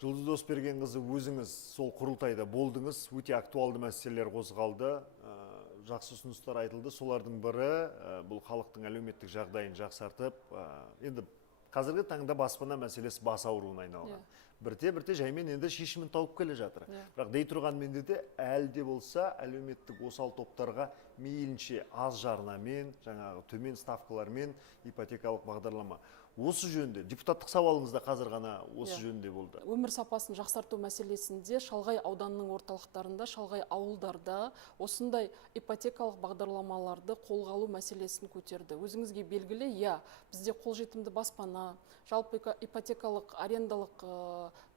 Жұлдыз Досбергенқызы, өзіңіз сол құрылтайда болдыңыз, өте актуалды мәселелер қозғалды, жақсы ұсыныстар айтылды. Солардың бірі бұл халықтың әлеуметтік жағдайын жақсартып, енді қазіргі таңда баспана мәселесі бас ауруына айналған. Бірте жаймен енді шешімін тауып келе жатыр. Бірақ дей тұрғанмен де әлі де болса әлеуметтік осал топтарға мейлінше аз жарнамен, жаңағы төмен ставкалармен ипотекалық бағдарлама. Осы жөнде депутаттық сауалыңызда қазір ғана осы жөнде болды. Өмір сапасын жақсарту мәселесінде шалғай ауданның орталықтарында, шалғай ауылдарда осындай ипотекалық бағдарламаларды қолға алу мәселесін көтерді. Өзіңізге белгілі, бізде қолжетімді баспана, жалпы ипотекалық арендалық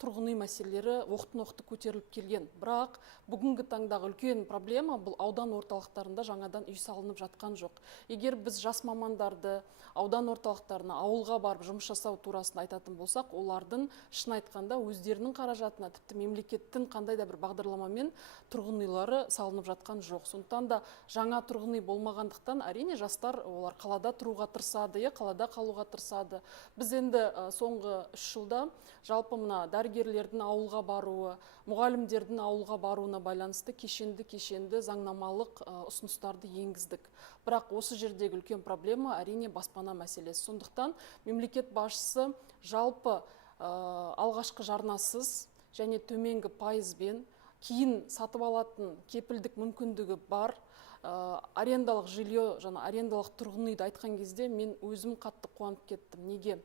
тұрғын үй мәселелері оқтын-оқты көтеріліп келген. Бірақ бүгінгі таңдағы үлкен проблема бұл аудан орталықтарында жаңадан үй салынып жатқан жоқ. Егер біз жас мамандарды аудан орталықтарына, ауылға барып жұмыс жасау турасын айтатын болсақ, олардың шын айтқанда өздерінің қаражатына, тіпті мемлекеттің қандай да бір бағдарламамен тұрғын үйлері салынып жатқан жоқ. Сондықтан да жаңа тұрғын үй болмағандықтан, әрине жастар олар қалада тұруға тырысады, қалада қалуға тырысады. Біз енді соңғы 3 жылда жалпы мына дәрігерлердің ауылға баруы, мұғалімдердің ауылға баруына байланысты кешенді заңнамалық ұсыныстарды енгіздік. Бірақ осы жердегі үлкен проблема әрине баспана мәселесі. Сондықтан мемлекет басшысы жалпы алғашқы жарнасыз және төменгі пайызбен кейін сатып алатын кепілдік мүмкіндігі бар арендалық жилье, арендалық тұрғын үйді айтқан кезде мен өзім қатты қуанып кеттім. Неге?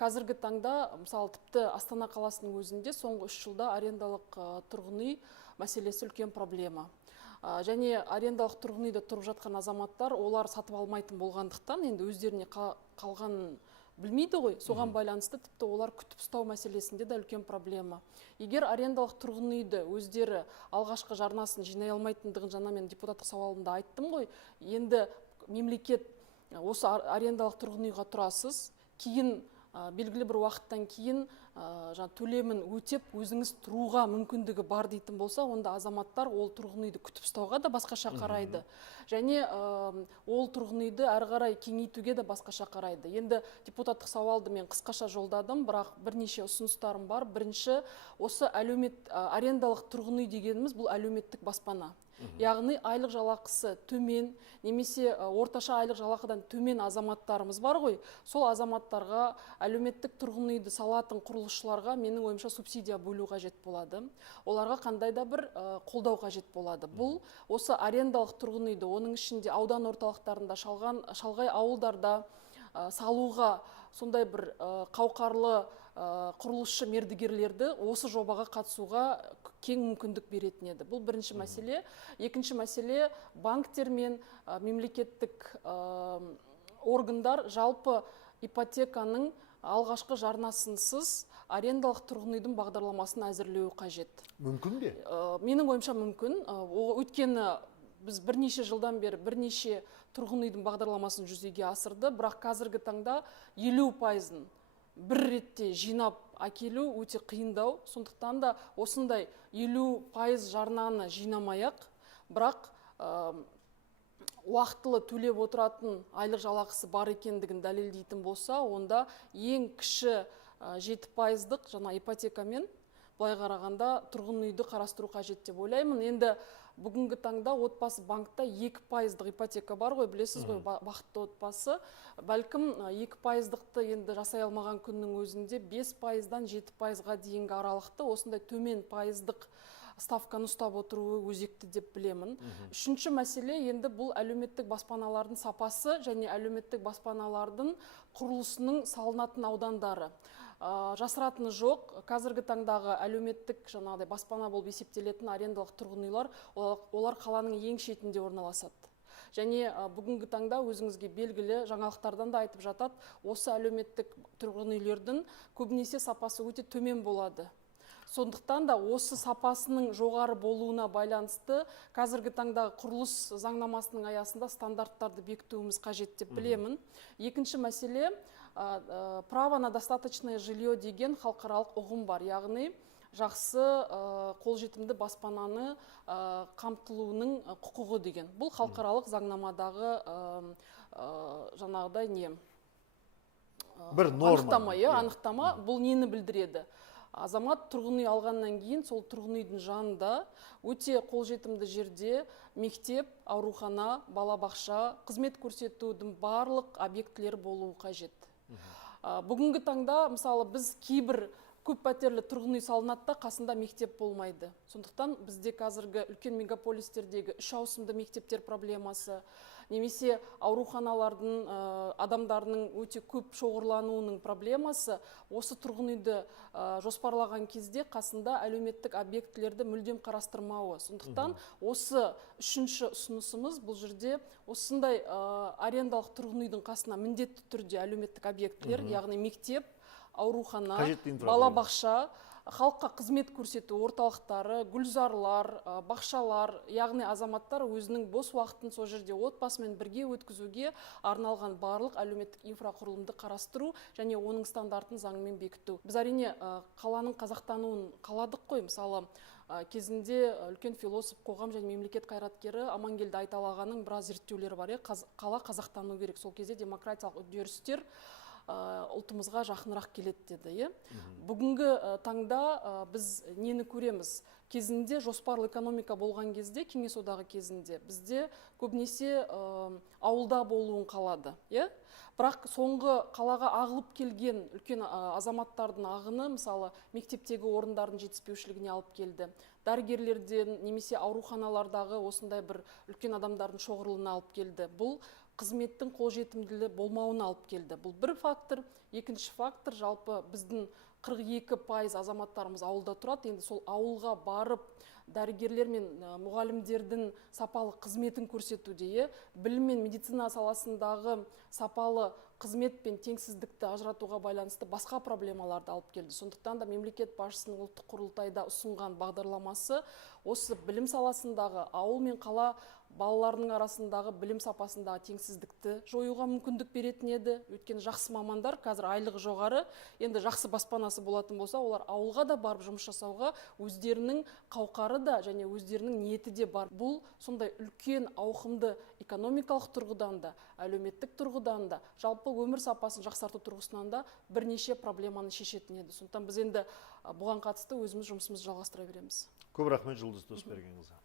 Қазіргі таңда, мысалы, тіпті Астана қаласының өзінде соңғы 3 жылда арендалық тұрғын үй мәселесі үлкен проблема. Және арендалық тұрғын үйде тұрып жатқан азаматтар, олар сатып алмайтын болғандықтан, енді өздеріне қалғанын білмейді ғой, соған байланысты тіпті олар күтіп ұстау мәселесінде де үлкен проблема. Егер арендалық тұрғын үйді өздері алғашқы жарнасын жинай алмайтындығын жаңа мен депутаттық сауалында айттым ғой, енді мемлекет осы арендалық тұрғын үйға тұрасыз, кейін белгілі бір уақыттан кейін төлемін өтеп өзіңіз тұруға мүмкіндігі бар дейтін болса, онда азаматтар ол тұрғын үйді күтіп ұстауға да басқаша қарайды. Және ол тұрғын үйді әрі қарай кеңейтуге де басқаша қарайды. Енді депутаттық сауалды мен қысқаша жолдадым, бірақ бірнеше ұсыныстарым бар. Бірінші, осы арендалық тұрғын үй дегеніміз бұл әлеуметтік баспана. Яғни айлық жалақысы төмен, немесе орташа айлық жалақыдан төмен азаматтарымыз бар ғой, сол азаматтарға әлеуметтік тұрғын үйді салатын құрылысшыларға менің ойымша субсидия бөлу қажет болады. Оларға қандай да бір қолдау қажет болады. Бұл осы арендалық тұрғын үйді, оның ішінде аудан орталықтарында, шалғай ауылдарда салуға сондай бір қауқарлы құрылысшы мердігерлерді осы жобаға қатысуға кең мүмкіндік беретін еді. Бұл бірінші мәселе. Екінші мәселе, банктер мен мемлекеттік органдар жалпы ипотеканың алғашқы жарнасынсыз арендалық тұрғын үйдің бағдарламасын әзірлеуі қажет. Мүмкін бе? Менің ойымша мүмкін. Өйткені біз бірнеше жылдан бері бірнеше тұрғын үйдің бағдарламасын жүзеге асырды, бірақ қазіргі таңда 50%-ын бір ретте жинап әкелу өте қиындау. Сондықтан да осындай 50% жарнаны жинамай-ақ, бірақ уақытылы төлеп отыратын айлық жалақысы бар екендігін дәлелдейтін болса, онда ең кіші 7%-лық ипотекамен былай қарағанда тұрғын үйді қарастыру қажет деп ойлаймын. Енді бүгінгі таңда отбасы банкта 2%-лық ипотека бар ғой, білесіз ғой, бақытты отбасы. Бәлкім 2%-лықты енді жасай алмаған күннің өзінде 5%-дан 7%-ға дейінгі аралықты осындай төмен пайыздық ставканы ұстап отыруы өзекті деп білемін. Үшінші мәселе, енді бұл әлеуметтік баспаналардың сапасы және әлеуметтік баспаналардың құрылысының салынатын аудандары. Жасыратыны жоқ, қазіргі таңдағы әлеуметтік баспана болып есептелетін арендалық тұрғын үйлер, олар қаланың ең шетінде орналасады. Және бүгінгі таңда өзіңізге белгілі жаңалықтардан да айтып жатады, осы әлеуметтік тұрғын үйлердің көбінесе сапасы өте төмен болады. Сондықтан да осы сапасының жоғары болуына байланысты қазіргі таңдағы құрылыс заңнамасының аясында стандарттарды бекітуіміз қажет деп білемін. Екінші мәселе, право на достаточное жилье деген халықаралық ұғым бар. Яғни жақсы қолжетімді баспананы қамтылуының құқығы деген. Бұл халықаралық заңнамадағы жаңағыдай не? Бір норма. Анықтама. Бұл нені білдіреді? азамат тұрғын үй алғаннан кейін сол тұрғын үйдің жанында өте қолжетімді жерде мектеп, аурухана, балабақша, қызмет көрсетудің барлық объектілері болуы қажет. Бүгінгі таңда мысалы біз кейбір көп пәтерлі тұрғын үй салынады да қасында мектеп болмайды. Сондықтан бізде қазіргі үлкен мегаполистердегі 3 ауысымды мектептер проблемасы, немесе ауруханалардың адамдарының өте көп шоғырлануының проблемасы осы тұрғын үйді жоспарлаған кезде қасында әлеуметтік объектілерді мүлдем қарастырмауы. Сондықтан осы үшінші ұсынысымыз бұл жерде осындай арендалық тұрғын үйдің қасына міндетті түрде әлеуметтік объектілер, яғни мектеп, аурухана, балабақша, халыққа қызмет көрсету орталықтары, гүлзарлар, бақшалар, яғни азаматтар өзінің бос уақытын сол жерде отбасымен бірге өткізуге арналған барлық әлеуметтік инфрақұрылымды қарастыру және оның стандартын заңмен бекіту. Біз әрине қаланың қазақтануын қаладық қой, мысалы кезінде үлкен философ, қоғам және мемлекет қайраткері Амангелді Айталағаның біраз зерттеулері бар, қала қазақтану керек. Сол кезде демократиялық үдерістер ұлтымызға жақынырақ келеді деді. Бүгінгі таңда біз нені көреміз? Кезінде жоспарлы экономика болған кезде, Кеңес одағы кезінде бізде көбінесе ауылда болуын қалады. Бірақ соңғы қалаға ағылып келген үлкен азаматтардың ағыны, мысалы, мектептегі орындардың жетіспеушілігіне алып келді. Дәрігерлерден немесе ауруханалардағы осындай бір үлкен адамдардың шоғырлығына алып келді. Бұл қызметтің қолжетімділігі болмауына алып келді. Бұл бір фактор. Екінші фактор, жалпы біздің 42% азаматтарымыз ауылда тұрады. Енді сол ауылға барып дәрігерлер мен мұғалімдердің сапалы қызметін көрсетуде, білім мен медицина саласындағы сапалы қызмет пен теңсіздікті ажыратуға байланысты басқа проблемаларды алып келді. Сондықтан да мемлекет басшысының ұлттық құрылтайда ұсынған бағдарламасы осы білім саласындағы ауыл мен қала балаларының арасындағы білім сапасындағы теңсіздікті жоюға мүмкіндік беретін еді. Өйткені жақсы мамандар, қазір айлығы жоғары, енді жақсы баспанасы болатын болса, олар ауылға да барып жұмыс жасауға өздерінің қауқары да және өздерінің ниеті де бар. Бұл сондай үлкен ауқымды экономикалық тұрғыдан да, әлеуметтік тұрғыдан да, жалпы өмір сапасын жақсарту тұрғысынан да бірнеше проблеманы шешетін еді. Сондықтан біз енді бұған қатысты өзіміз жұмысымызды жалғастыра береміз. Көп рахмет, Жұлдыз Досбергенқызы.